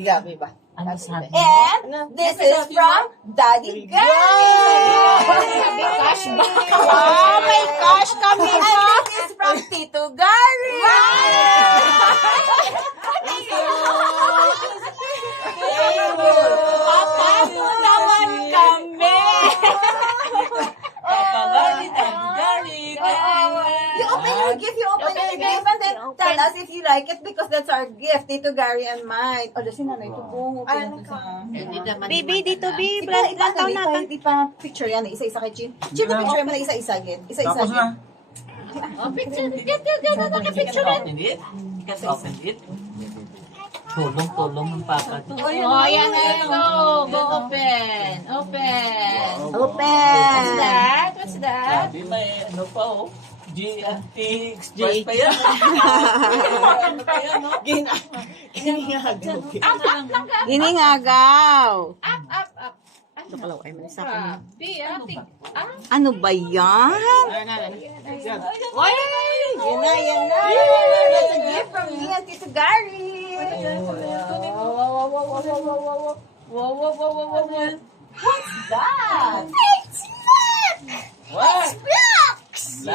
Gabi ba? Ano sabi? And this is from Daddy Gary! Cashback! Wow, may cash kami na! And this is from Tito Gary! Papano naman kami! You open your gift, and then tell us if you like it because that's our gift, Tito Gary and mine. O, si nanay ito po. Baby, dito, baby. Ilan Taon natin. Di pa picture yan, isa-isa kay Chin. Chin, picture mo na isa-isa again. Isa-isa Tapos na. again. Picture, get, picture it. You can open it. Tulong ng papa. Oh, yan na yun. Go open. Open! What's that? Sabi may ano pa oh. GTX pa yan. Ano pa yan, no? Giningagaw. Up. Ano ba yan? Yan na. That's a gift from me and Tito Gary. What's that? It's milk! What? You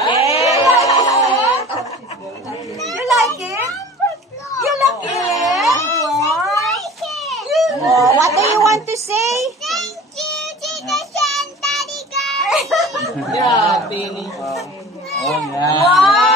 like it? You like it? Oh, what do you want to say? Thank you, Tito Shan, Daddy Gary. Yeah, Billy. Oh, yeah. Wow!